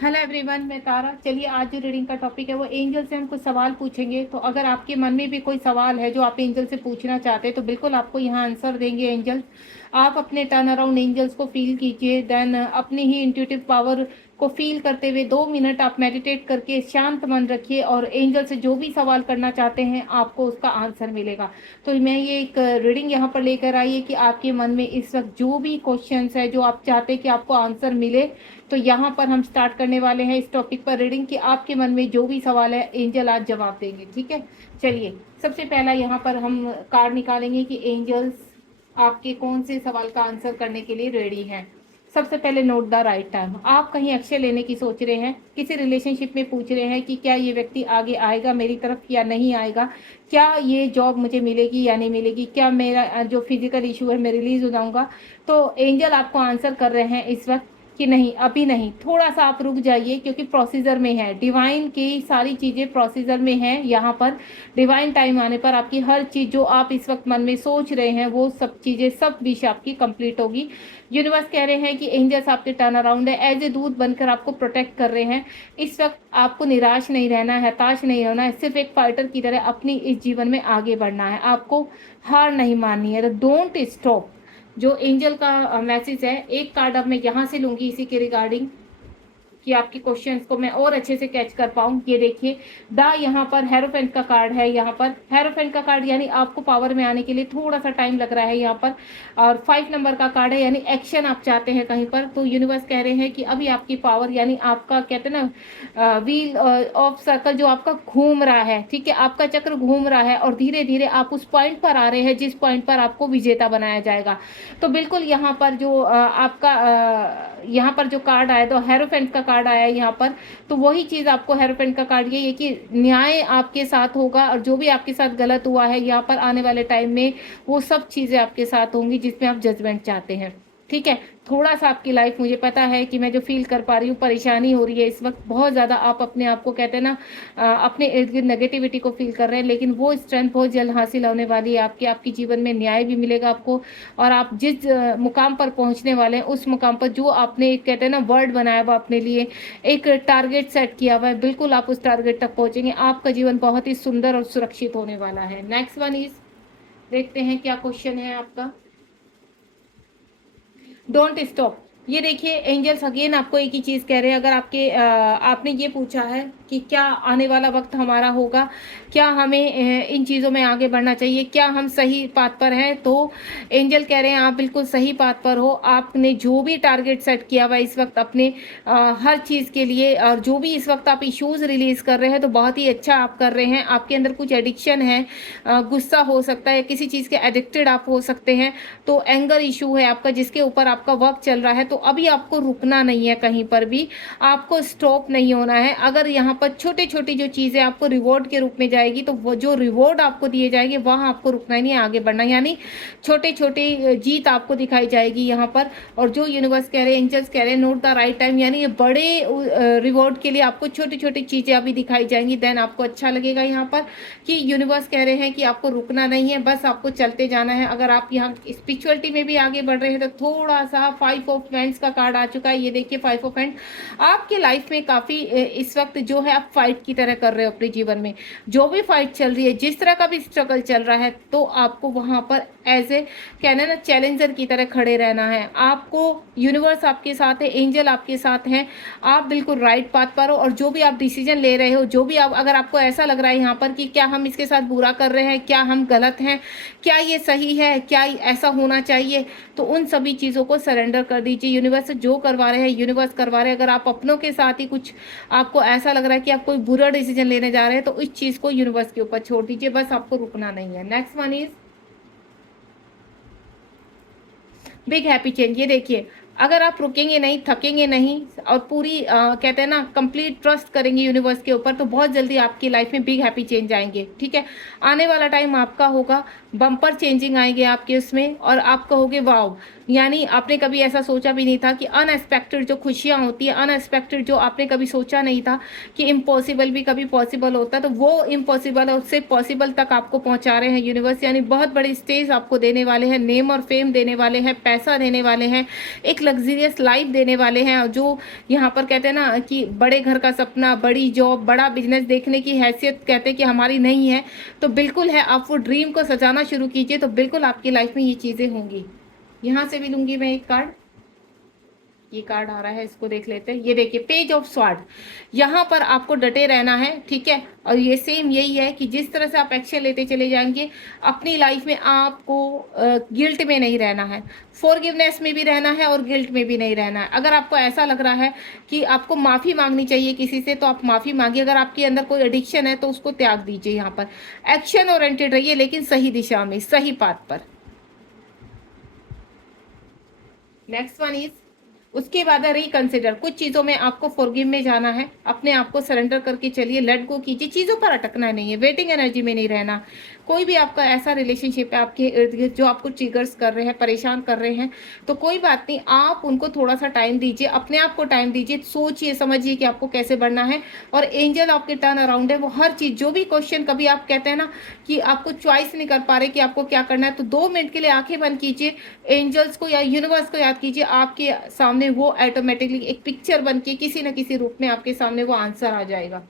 Hello everyone, मैं तारा। चलिए, आज जो रीडिंग का टॉपिक है वो एंजल से हम कुछ सवाल पूछेंगे। तो अगर आपके मन में भी कोई सवाल है जो आप एंजल से पूछना चाहते हैं तो बिल्कुल आपको यहाँ आंसर देंगे एंजल्स। आप अपने टर्न अराउंड एंजल्स को फील कीजिए, देन अपनी ही इंट्यूटिव पावर को फील करते हुए 2 मिनट आप मेडिटेट करके शांत मन रखिए और एंजल से जो भी सवाल करना चाहते हैं आपको उसका आंसर मिलेगा। तो मैं ये एक रीडिंग यहाँ पर लेकर आई है कि आपके मन में इस वक्त जो भी क्वेश्चंस है जो आप चाहते हैं कि आपको आंसर मिले, तो यहाँ पर हम स्टार्ट करने वाले हैं इस टॉपिक पर रीडिंग कि आपके मन में जो भी सवाल है एंजल आज जवाब देंगे। ठीक है, चलिए सबसे पहला यहाँ पर हम कार्ड निकालेंगे कि एंजल्स आपके कौन से सवाल का आंसर करने के लिए रेडी हैं। सबसे पहले नोट द राइट टाइम। आप कहीं एक्शन लेने की सोच रहे हैं, किसी रिलेशनशिप में पूछ रहे हैं कि क्या ये व्यक्ति आगे आएगा मेरी तरफ या नहीं आएगा, क्या ये जॉब मुझे मिलेगी या नहीं मिलेगी, क्या मेरा जो फिजिकल इशू है मैं रिलीज हो जाऊंगा। तो एंजल आपको आंसर कर रहे हैं इस वक्त कि नहीं, अभी नहीं, थोड़ा सा आप रुक जाइए क्योंकि प्रोसीजर में है। डिवाइन की सारी चीज़ें प्रोसीजर में हैं। यहाँ पर डिवाइन टाइम आने पर आपकी हर चीज़ जो आप इस वक्त मन में सोच रहे हैं वो सब चीज़ें, सब विश आपकी कंप्लीट होगी। यूनिवर्स कह रहे हैं कि एंजल्स आपके टर्न अराउंड है, एज ए दूत बनकर आपको प्रोटेक्ट कर रहे हैं। इस वक्त आपको निराश नहीं रहना है, हताश नहीं होना है, सिर्फ एक फाइटर की तरह अपनी इस जीवन में आगे बढ़ना है। आपको हार नहीं माननी है। Don't stop. जो एंजल का मैसेज है, एक कार्ड अब मैं यहाँ से लूँगी इसी के रिगार्डिंग कि आपके क्वेश्चंस को मैं और अच्छे से कैच कर पाऊँ। ये देखिए, द यहाँ पर हेरोफेंट का कार्ड है। यहाँ पर हेरोफेंट का कार्ड यानी आपको पावर में आने के लिए थोड़ा सा टाइम लग रहा है यहाँ पर। और 5 नंबर का कार्ड है यानी एक्शन आप चाहते हैं कहीं पर। तो यूनिवर्स कह रहे हैं कि अभी आपकी पावर यानी आपका कहते हैं ना व्हील ऑफ सर्कल जो आपका घूम रहा है, ठीक है, आपका चक्र घूम रहा है और धीरे धीरे आप उस पॉइंट पर आ रहे हैं जिस पॉइंट पर आपको विजेता बनाया जाएगा। तो बिल्कुल यहाँ पर जो आपका यहाँ पर जो कार्ड आया, तो हेरोफेंट का कार्ड आया है यहाँ पर। तो वही चीज़ आपको हेरोफेंट का कार्ड ये है कि न्याय आपके साथ होगा और जो भी आपके साथ गलत हुआ है यहाँ पर आने वाले टाइम में वो सब चीज़ें आपके साथ होंगी जिसमें आप जजमेंट चाहते हैं। ठीक है, थोड़ा सा आपकी लाइफ, मुझे पता है कि मैं जो फील कर पा रही हूँ, परेशानी हो रही है इस वक्त बहुत ज़्यादा। आप अपने आप को कहते हैं ना अपने इर्द गिर्द नेगेटिविटी को फील कर रहे हैं, लेकिन वो स्ट्रेंथ बहुत जल्द हासिल होने वाली है आपके जीवन में। न्याय भी मिलेगा आपको और आप जिस मुकाम पर पहुंचने वाले हैं उस मुकाम पर जो आपने एक कहते हैं ना वर्ड बनाया हुआ अपने लिए, एक टारगेट सेट किया हुआ है, बिल्कुल आप उस टारगेट तक पहुंचेंगे। आपका जीवन बहुत ही सुंदर और सुरक्षित होने वाला है। नेक्स्ट वन इज, देखते हैं क्या क्वेश्चन है आपका। Don't stop. ये देखिए, एंजल्स अगेन आपको एक ही चीज़ कह रहे हैं। अगर आपने ये पूछा है कि क्या आने वाला वक्त हमारा होगा, क्या हमें इन चीज़ों में आगे बढ़ना चाहिए, क्या हम सही पाथ पर हैं, तो एंजल कह रहे हैं आप बिल्कुल सही पाथ पर हो। आपने जो भी टारगेट सेट किया हुआ इस वक्त अपने हर चीज़ के लिए, और जो भी इस वक्त आप इश्यूज़ रिलीज़ कर रहे हैं तो बहुत ही अच्छा आप कर रहे हैं। आपके अंदर कुछ एडिक्शन है, गुस्सा हो सकता है, किसी चीज़ के एडिक्टेड आप हो सकते हैं, तो एंगर इशू है आपका जिसके ऊपर आपका वर्क चल रहा है। तो अभी आपको रुकना नहीं है, कहीं पर भी आपको स्टॉप नहीं होना है। अगर यहाँ पर छोटी छोटी जो चीज़ें आपको रिवॉर्ड के रूप में जाएगी तो वो जो रिवॉर्ड आपको दिए जाएंगे वहाँ आपको रुकना ही नहीं है, आगे बढ़ना। यानी छोटे छोटे जीत आपको दिखाई जाएगी यहाँ पर। और जो यूनिवर्स कह रहे हैं, एंजल्स कह रहे हैं, नोट द राइट टाइम, यानी ये बड़े रिवॉर्ड के लिए आपको छोटी छोटी चीज़ें अभी दिखाई जाएंगी। देन आपको अच्छा लगेगा यहाँ पर कि यूनिवर्स कह रहे हैं कि आपको रुकना नहीं है, बस आपको चलते जाना है। अगर आप यहाँ स्पिरिचुअलिटी में भी आगे बढ़ रहे हैं तो थोड़ा सा 5 ऑफ हैंड्स का कार्ड आ चुका है। ये देखिए 5 ऑफ हैंड आपके लाइफ में काफ़ी इस वक्त जो है आप फाइट की तरह कर रहे हो अपने जीवन में। जो भी फाइट चल रही है, जिस तरह का भी स्ट्रगल चल रहा है, तो आपको वहाँ पर एज ए कहना ना चैलेंजर की तरह खड़े रहना है। आपको यूनिवर्स आपके साथ है, एंजल आपके साथ हैं, आप बिल्कुल राइट पाथ पर हो। और जो भी आप डिसीजन ले रहे हो, जो भी आप, अगर आपको ऐसा लग रहा है यहाँ पर कि क्या हम इसके साथ बुरा कर रहे हैं, क्या हम गलत हैं, क्या ये सही है, क्या ऐसा होना चाहिए, तो उन सभी चीज़ों को सरेंडर कर दीजिए। यूनिवर्स जो करवा रहे हैं यूनिवर्स करवा रहे हैं। अगर आप अपनों के साथ ही कुछ आपको ऐसा लग रहा है कि आप कोई बुरा डिसीजन लेने जा रहे हैं तो इस चीज़ को यूनिवर्स के ऊपर छोड़ दीजिए, बस आपको रुकना नहीं है। Next one is big happy change. ये देखिए, अगर आप रुकेंगे नहीं, थकेंगे नहीं और पूरी कहते हैं ना कंप्लीट ट्रस्ट करेंगे यूनिवर्स के ऊपर, तो बहुत जल्दी आपकी लाइफ में बिग हैप्पी चेंज आएंगे। ठीक है, आने वाला टाइम आपका होगा, बम्पर चेंजिंग आएंगे आपके उसमें और आप कहोगे वाओ, यानी आपने कभी ऐसा सोचा भी नहीं था कि अनएक्सपेक्टेड जो खुशियाँ होती है, अनएक्सपेक्टेड जो आपने कभी सोचा नहीं था कि इम्पॉसिबल भी कभी पॉसिबल होता है, तो वो इम्पॉसिबल और उससे पॉसिबल तक आपको पहुंचा रहे हैं यूनिवर्स। यानी बहुत बड़ी स्टेज आपको देने वाले हैं, नेम और फेम देने वाले हैं, पैसा देने वाले हैं, एक लग्जरियस लाइफ देने वाले हैं, और जो यहाँ पर कहते हैं ना कि बड़े घर का सपना, बड़ी जॉब, बड़ा बिजनेस देखने की हैसियत कहते हैं कि हमारी नहीं है, तो बिल्कुल है, आप वो ड्रीम को सजाना शुरू कीजिए, तो बिल्कुल आपकी लाइफ में ये चीज़ें होंगी। यहाँ से भी लूंगी मैं एक कार्ड, ये कार्ड आ रहा है, इसको देख लेते हैं। ये देखिए, पेज ऑफ स्वॉर्ड, यहाँ पर आपको डटे रहना है, ठीक है। और ये सेम यही है कि जिस तरह से आप एक्शन लेते चले जाएंगे अपनी लाइफ में, आपको गिल्ट में नहीं रहना है, फॉरगिवनेस में भी रहना है और गिल्ट में भी नहीं रहना है। अगर आपको ऐसा लग रहा है कि आपको माफ़ी मांगनी चाहिए किसी से, तो आप माफ़ी मांगिए। अगर आपके अंदर कोई एडिक्शन है तो उसको त्याग दीजिए। यहाँ पर एक्शन ओरिएंटेड रहिए, लेकिन सही दिशा में, सही पाथ पर। नेक्स्ट वन इज, उसके बाद रिकंसिडर। कुछ चीज़ों में आपको फॉरगिव में जाना है, अपने आप को सरेंडर करके चलिए, लेट गो कीजिए, चीज़ों पर अटकना नहीं है, वेटिंग एनर्जी में नहीं रहना। कोई भी आपका ऐसा रिलेशनशिप है आपके इर्द गिर्द जो आपको ट्रिगर्स कर रहे हैं, परेशान कर रहे हैं, तो कोई बात नहीं, आप उनको थोड़ा सा टाइम दीजिए, अपने आप को टाइम दीजिए, सोचिए समझिए कि आपको कैसे बढ़ना है। और एंजल आपके टर्न अराउंड है, वो हर चीज़, जो भी क्वेश्चन कभी आप कहते हैं ना कि आपको चॉइस नहीं कर पा रहे कि आपको क्या करना है, तो 2 मिनट के लिए आंखें बंद कीजिए, एंजल्स को या यूनिवर्स को याद कीजिए, आपके सामने वो ऑटोमेटिकली एक पिक्चर बन के किसी न किसी रूप में आपके सामने वो आंसर आ जाएगा।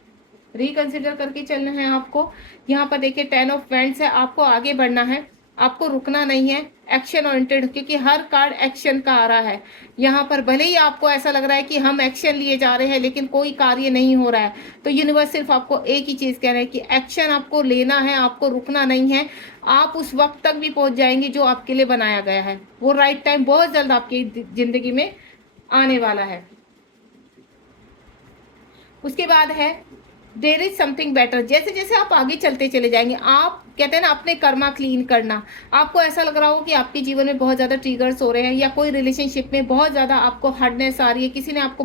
रिकंसिडर करके चलना है आपको। यहाँ पर देखिए 10 ऑफ वैंड्स है, आपको आगे बढ़ना है, आपको रुकना नहीं है, एक्शन ओरिएंटेड, क्योंकि हर कार्ड एक्शन का आ रहा है। यहाँ पर भले ही आपको ऐसा लग रहा है कि हम एक्शन लिए जा रहे हैं लेकिन कोई कार्य नहीं हो रहा है, तो यूनिवर्स सिर्फ आपको एक ही चीज़ कह रहा है कि एक्शन आपको लेना है, आपको रुकना नहीं है। आप उस वक्त तक भी पहुँच जाएंगे जो आपके लिए बनाया गया है। वो राइट टाइम बहुत जल्द आपकी ज़िंदगी में आने वाला है। उसके बाद है देयर इज समथिंग बेटर। जैसे जैसे आप आगे चलते चले जाएंगे, आप कहते हैं ना अपने कर्मा क्लीन करना। आपको ऐसा लग रहा हो कि आपके जीवन में बहुत ज़्यादा ट्रिगर्स हो रहे हैं, या कोई रिलेशनशिप में बहुत ज़्यादा आपको हार्डनेस आ रही है, किसी ने आपको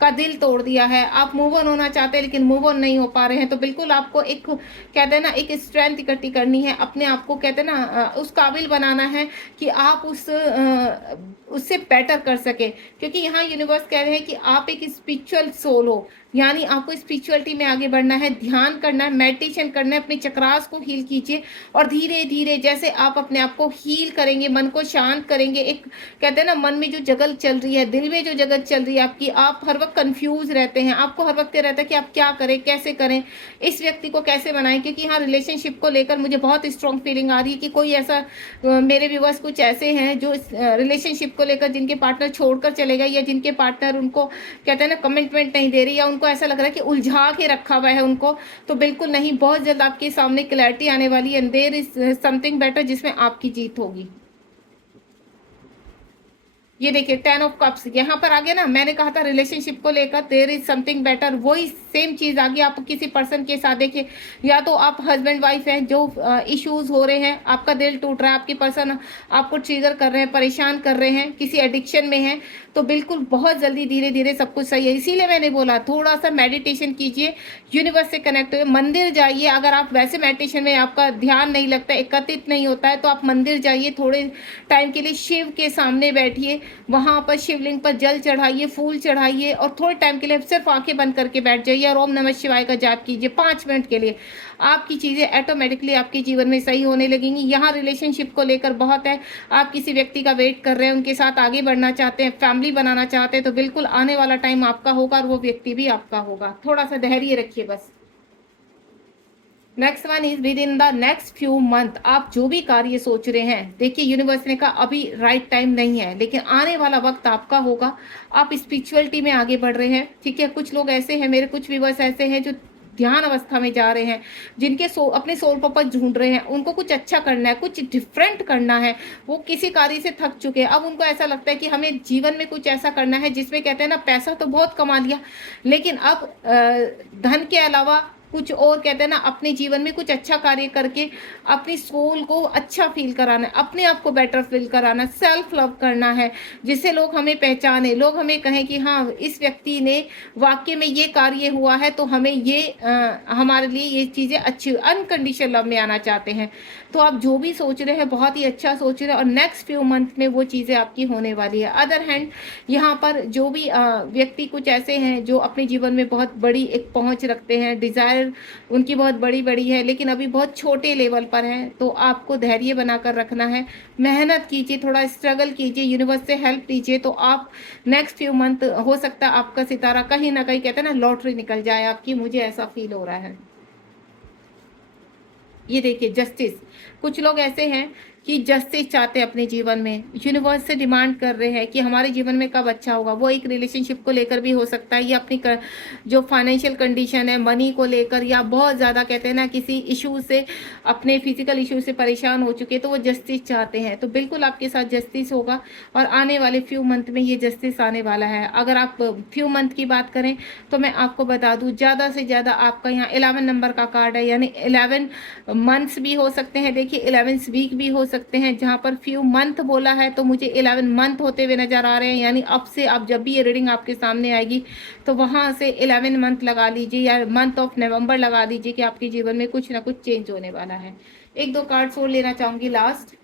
का दिल तोड़ दिया है, आप मूव ऑन होना चाहते हैं लेकिन मूव ऑन नहीं हो पा रहे हैं, तो बिल्कुल आपको एक कहते हैं ना एक स्ट्रेंथ इकट्ठी करनी है, अपने आप को कहते हैं ना उस काबिल बनाना है कि आप उससे बेटर कर सके। क्योंकि यहाँ यूनिवर्स कह रहे हैं कि आप एक स्पिरिचुअल सोल हो, यानी आपको स्पिरिचुअलिटी में आगे बढ़ना है, ध्यान करना है, मेडिटेशन करना है, अपने चक्रास को हील कीजिए। और धीरे धीरे जैसे आप अपने आप को हील करेंगे, मन को शांत करेंगे, एक कहते हैं ना मन में जो जगल चल रही है, दिल में जो जगत चल रही है आपकी, आप हर वक्त कंफ्यूज रहते हैं, आपको हर वक्त रहता है कि आप क्या करें, कैसे करें, इस व्यक्ति को कैसे बनाएं। क्योंकि यहाँ रिलेशनशिप को लेकर मुझे बहुत स्ट्रॉन्ग फीलिंग आ रही है कि कोई ऐसा मेरे व्यूअर्स कुछ ऐसे हैं जो रिलेशनशिप को लेकर जिनके पार्टनर छोड़कर चले गए, या जिनके पार्टनर उनको कहते हैं ना कमिटमेंट नहीं दे रही, या उनको ऐसा लग रहा है कि उलझा के रखा हुआ है उनको। तो बिल्कुल नहीं, बहुत जल्द आपके सामने क्लैरिटी आने वाली है, देयर इज समथिंग बेटर, जिसमें आपकी जीत होगी। ये देखिए 10 ऑफ कप्स यहाँ पर आ गया ना, मैंने कहा था रिलेशनशिप को लेकर देयर इज समथिंग बेटर, वही सेम चीज़ आ गई। आप किसी पर्सन के साथ देखिए, या तो आप हस्बैंड वाइफ हैं, जो इश्यूज हो रहे हैं, आपका दिल टूट रहा है, आपकी पर्सन आपको ट्रिगर कर रहे हैं, परेशान कर रहे हैं, किसी एडिक्शन में है, तो बिल्कुल बहुत जल्दी धीरे धीरे सब कुछ सही है। इसीलिए मैंने बोला थोड़ा सा मेडिटेशन कीजिए, यूनिवर्स से कनेक्ट हुए, मंदिर जाइए। अगर आप वैसे मेडिटेशन में आपका ध्यान नहीं लगता, एकत्रित नहीं होता है, तो आप मंदिर जाइए, थोड़े टाइम के लिए शिव के सामने बैठिए, वहाँ पर शिवलिंग पर जल चढ़ाइए, फूल चढ़ाइए, और थोड़े टाइम के लिए सिर्फ आंखें बंद करके बैठ जाइए और ओम नमः शिवाय का जाप कीजिए 5 मिनट के लिए। आपकी चीज़ें ऑटोमेटिकली आपके जीवन में सही होने लगेंगी। यहाँ रिलेशनशिप को लेकर बहुत है, आप किसी व्यक्ति का वेट कर रहे हैं, उनके साथ आगे बढ़ना चाहते हैं, फैमिली बनाना चाहते हैं, तो बिल्कुल आने वाला टाइम आपका होगा और वो व्यक्ति भी आपका होगा। थोड़ा सा धैर्य रखिए बस। Next one is with in the next few month, आप जो भी कार्य सोच रहे हैं, देखिए यूनिवर्स ने कहा अभी राइट टाइम नहीं है, लेकिन आने वाला वक्त आपका होगा। आप स्पिरिचुअलिटी में आगे बढ़ रहे हैं, ठीक है। कुछ लोग ऐसे हैं, मेरे कुछ व्यूअर्स ऐसे हैं जो ध्यान अवस्था में जा रहे हैं, जिनके अपने सोल पर्पस ढूंढ रहे हैं, उनको कुछ अच्छा करना है, कुछ डिफरेंट करना है, वो किसी कार्य से थक चुके हैं। अब उनको ऐसा लगता है कि हमें जीवन में कुछ ऐसा करना है जिसमें कहते हैं ना पैसा तो बहुत कमा लिया, लेकिन अब धन के अलावा कुछ और कहते हैं ना अपने जीवन में कुछ अच्छा कार्य करके अपनी सोल को अच्छा फील कराना है, अपने आप को बेटर फील कराना, सेल्फ लव करना है, जिससे लोग हमें पहचाने, लोग हमें कहें कि हाँ इस व्यक्ति ने वाकई में ये कार्य हुआ है, तो हमें ये हमारे लिए ये चीज़ें अच्छी, अनकंडीशनल लव में आना चाहते हैं। तो आप जो भी सोच रहे हैं बहुत ही अच्छा सोच रहे हैं, और नेक्स्ट फ्यू मंथ में वो चीज़ें आपकी होने वाली है। अदर हैंड यहाँ पर जो भी व्यक्ति कुछ ऐसे हैं जो अपने जीवन में बहुत बड़ी एक पहुँच रखते हैं, डिज़ायर फ्यूचर उनकी बहुत बड़ी है, लेकिन अभी बहुत छोटे लेवल पर है। तो आपको धैर्य बनाकर रखना है, मेहनत कीजिए, थोड़ा स्ट्रगल कीजिए, यूनिवर्स से हेल्प लीजिए, तो आप नेक्स्ट फ्यू मंथ हो सकता है आपका सितारा कहीं ना कहीं, कहते हैं ना, लॉटरी निकल जाए आपकी। मुझे ऐसा फील हो रहा है। ये देखिए जस्टिस, कुछ लोग ऐसे हैं कि जस्टिस चाहते हैं अपने जीवन में, यूनिवर्स से डिमांड कर रहे हैं कि हमारे जीवन में कब अच्छा होगा। वो एक रिलेशनशिप को लेकर भी हो सकता है, या अपनी जो फाइनेंशियल कंडीशन है मनी को लेकर, या बहुत ज़्यादा कहते हैं ना किसी इशू से, अपने फिजिकल इशू से परेशान हो चुके, तो वो जस्टिस चाहते हैं। तो बिल्कुल आपके साथ जस्टिस होगा, और आने वाले फ्यू मंथ में ये जस्टिस आने वाला है। अगर आप फ्यू मंथ की बात करें तो मैं आपको बता दूँ, ज़्यादा से ज़्यादा आपका यहाँ 11 नंबर का कार्ड है, यानी 11 मंथ्स भी हो सकते हैं। देखिए 11 वीक भी हो सकते हैं। जहां पर फ्यू मंथ बोला है तो मुझे 11 मंथ होते हुए नजर आ रहे हैं, यानी अब से आप जब भी ये रीडिंग आपके सामने आएगी तो वहां से 11 मंथ लगा लीजिए, या मंथ ऑफ नवंबर लगा लीजिए कि आपके जीवन में कुछ ना कुछ चेंज होने वाला है। एक दो कार्ड्स और लेना चाहूंगी last.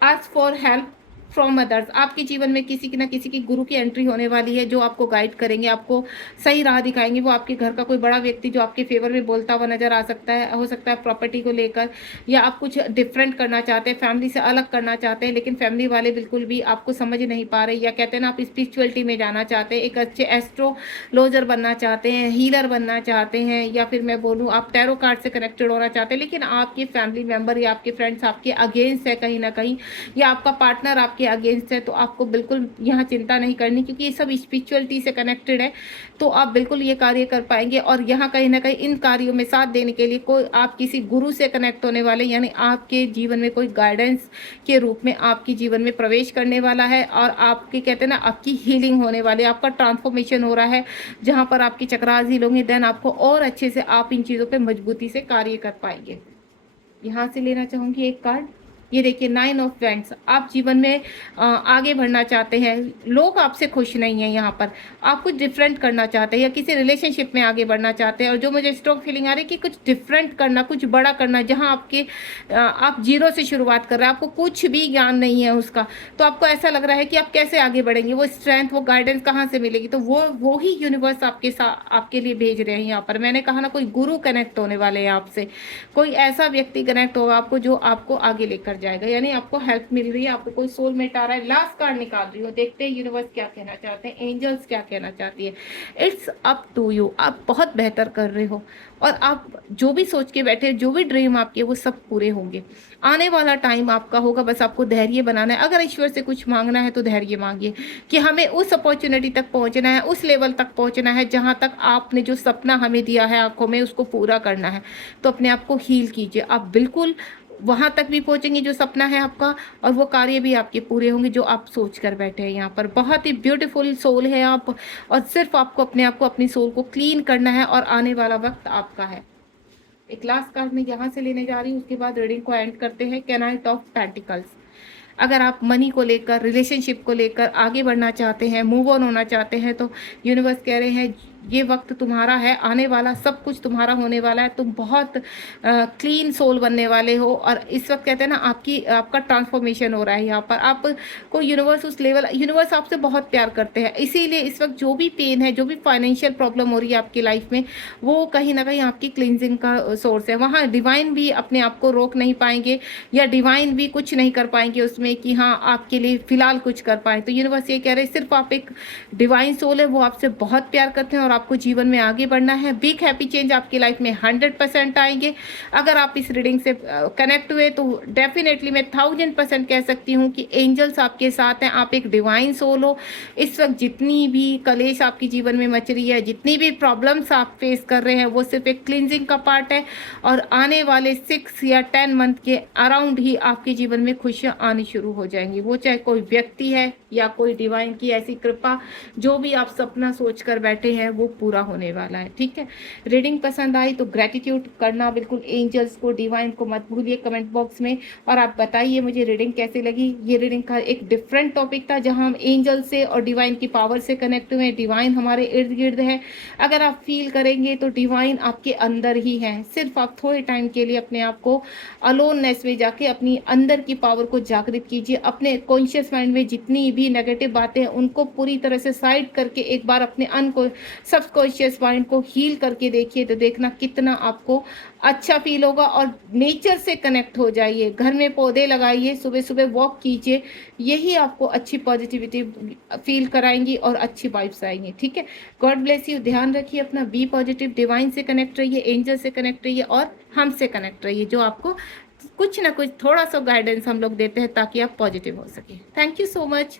Ask for help from others, आपके जीवन में किसी की ना किसी की गुरु की एंट्री होने वाली है, जो आपको गाइड करेंगे, आपको सही राह दिखाएंगे। वो आपके घर का कोई बड़ा व्यक्ति जो आपके फेवर में बोलता हुआ नजर आ सकता है, हो सकता है प्रॉपर्टी को लेकर, या आप कुछ डिफरेंट करना चाहते हैं, फैमिली से अलग करना चाहते हैं, लेकिन फैमिली वाले बिल्कुल भी आपको समझ नहीं पा रहे, या कहते हैं ना आप स्पिरिचुअलिटी में जाना चाहते हैं, एक अच्छे एस्ट्रोलॉजर बनना चाहते हैं, हीलर बनना चाहते हैं, या फिर मैं बोलूँ आप टैरो कार्ड से कनेक्टेड होना चाहते हैं, लेकिन आपके फैमिली मेंबर या आपके फ्रेंड्स आपके अगेंस्ट है कहीं ना कहीं, या आपका पार्टनर आपके अगेंस्ट है। तो आपको बिल्कुल यहाँ चिंता नहीं करनी, क्योंकि ये सब स्पिरिचुअलिटी से कनेक्टेड है। तो आप बिल्कुल ये कार्य कर पाएंगे, और यहाँ कहीं ना कहीं इन कार्यों में साथ देने के लिए कोई आप किसी गुरु से कनेक्ट होने वाले, यानी आपके जीवन में कोई गाइडेंस के रूप में आपके जीवन में प्रवेश करने वाला है, और आपके कहते हैं ना आपकी हीलिंग होने वाली है, आपका ट्रांसफॉर्मेशन हो रहा है। जहाँ पर आपकी चक्रास हील होंगे, देन आपको और अच्छे से आप इन चीज़ों पर मजबूती से कार्य कर पाएंगे। यहाँ से लेना चाहूँगी एक कार्ड। ये देखिए 9 ऑफ वैंड्स, आप जीवन में आगे बढ़ना चाहते हैं, लोग आपसे खुश नहीं है, यहाँ पर आप कुछ डिफरेंट करना चाहते हैं, या किसी रिलेशनशिप में आगे बढ़ना चाहते हैं, और जो मुझे स्ट्रॉन्ग फीलिंग आ रही है कि कुछ डिफरेंट करना, कुछ बड़ा करना, जहाँ आपके आप जीरो से शुरुआत कर रहे हैं, आपको कुछ भी ज्ञान नहीं है उसका, तो आपको ऐसा लग रहा है कि आप कैसे आगे बढ़ेंगे, वो स्ट्रेंथ, वो गाइडेंस कहाँ से मिलेगी। तो वो ही यूनिवर्स आपके साथ आपके लिए भेज रहे हैं। यहाँ पर मैंने कहा ना, कोई गुरु कनेक्ट होने वाले हैं आपसे, कोई ऐसा व्यक्ति कनेक्ट होगा आपको जो आपको आगे लेकर जाएगा, यानी आपको हेल्प मिल रही है, आपको कोई सोलमेट आ रहा है। लास्ट कार्ड निकाल रही हो, देखते हैं यूनिवर्स क्या कहना चाहते हैं, एंजल्स क्या कहना चाहती है। इट्स अप टू यू, आप बहुत बेहतर कर रहे हो, और आप जो भी सोच के बैठे, जो भी ड्रीम आपके, वो सब पूरे होंगे। आने वाला टाइम आपका होगा, बस आपको धैर्य बनाना है। अगर ईश्वर से कुछ मांगना है तो धैर्य मांगिए, कि हमें उस अपॉर्चुनिटी तक पहुंचना है, उस लेवल तक पहुंचना है जहां तक आपने जो सपना हमें दिया है आंखों में, उसको पूरा करना है। तो अपने आप को हील कीजिए, आप बिल्कुल वहां तक भी पहुंचेंगे जो सपना है आपका, और वो कार्य भी आपके पूरे होंगे जो आप सोच कर बैठे हैं। यहाँ पर बहुत ही ब्यूटीफुल सोल है आप, और सिर्फ आपको अपने आप को, अपनी सोल को क्लीन करना है, और आने वाला वक्त आपका है। एक लास्ट कार्ड मैं यहाँ से लेने जा रही हूँ, उसके बाद रीडिंग को एंड करते हैं। कैनाइट ऑफ पेंटिकल्स, अगर आप मनी को लेकर, रिलेशनशिप को लेकर आगे बढ़ना चाहते हैं, मूव ऑन होना चाहते हैं, तो यूनिवर्स कह रहे हैं ये वक्त तुम्हारा है, आने वाला सब कुछ तुम्हारा होने वाला है। तुम बहुत क्लीन सोल बनने वाले हो, और इस वक्त कहते हैं ना आपका ट्रांसफॉर्मेशन हो रहा है। यहाँ पर आपको यूनिवर्स उस लेवल, यूनिवर्स आपसे बहुत प्यार करते हैं, इसीलिए इस वक्त जो भी पेन है, जो भी फाइनेंशियल प्रॉब्लम हो रही है आपकी लाइफ में, वो कहीं ना कहीं आपकी क्लिनजिंग का सोर्स है। वहाँ डिवाइन भी अपने आप को रोक नहीं पाएंगे, या डिवाइन भी कुछ नहीं कर पाएंगे उसमें कि हाँ आपके लिए फिलहाल कुछ कर पाए। तो यूनिवर्स ये कह रहे हैं सिर्फ आप एक डिवाइन सोल है, वो आपसे बहुत प्यार करते हैं, और आपको जीवन में आगे बढ़ना है। बिग हैप्पी चेंज आपकी लाइफ में 100% आएंगे। अगर आप इस रीडिंग से कनेक्ट हुए तो डेफिनेटली मैं 1000% कह सकती हूँ कि एंजल्स आपके साथ हैं, आप एक डिवाइन सोल हो। इस वक्त जितनी भी कलेश आपके जीवन में मच रही है, जितनी भी प्रॉब्लम्स आप फेस कर रहे हैं, वो सिर्फ एक क्लिनजिंग का पार्ट है, और आने वाले 6 या 10 मंथ के अराउंड ही आपके जीवन में खुशियाँ आनी शुरू हो जाएंगी। वो चाहे कोई व्यक्ति है या कोई डिवाइन की ऐसी कृपा, जो भी आप सपना सोच कर बैठे हैं वो पूरा होने वाला है। ठीक है, रीडिंग पसंद आई तो ग्रेटिट्यूड करना बिल्कुल एंजल्स को, डिवाइन को मत भूलिए कमेंट बॉक्स में, और आप बताइए मुझे रीडिंग कैसे लगी। ये रीडिंग का एक डिफरेंट टॉपिक था, जहां हम एंजल से और डिवाइन की पावर से कनेक्ट हुए। डिवाइन हमारे इर्द गिर्द है, अगर आप फील करेंगे तो डिवाइन आपके अंदर ही है। सिर्फ आप थोड़े टाइम के लिए अपने आप को अलोननेस में जाके अपनी अंदर की पावर को जागृत कीजिए। अपने कॉन्शियस माइंड में जितनी भी नेगेटिव बातें हैं उनको पूरी तरह से साइड करके एक बार अपने सबकॉन्शियस माइंड को हील करके देखिए, तो देखना कितना आपको अच्छा फील होगा। और नेचर से कनेक्ट हो जाइए, घर में पौधे लगाइए, सुबह सुबह वॉक कीजिए, यही आपको अच्छी पॉजिटिविटी फील कराएंगी और अच्छी वाइब्स आएंगी। ठीक है, गॉड ब्लेस यू, ध्यान रखिए अपना, बी पॉजिटिव, डिवाइन से कनेक्ट रहिए, एंजल से कनेक्ट रहिए और हमसे कनेक्ट रहिए, जो आपको कुछ ना कुछ थोड़ा सा गाइडेंस हम लोग देते हैं ताकि आप पॉजिटिव हो सके। Thank you so much.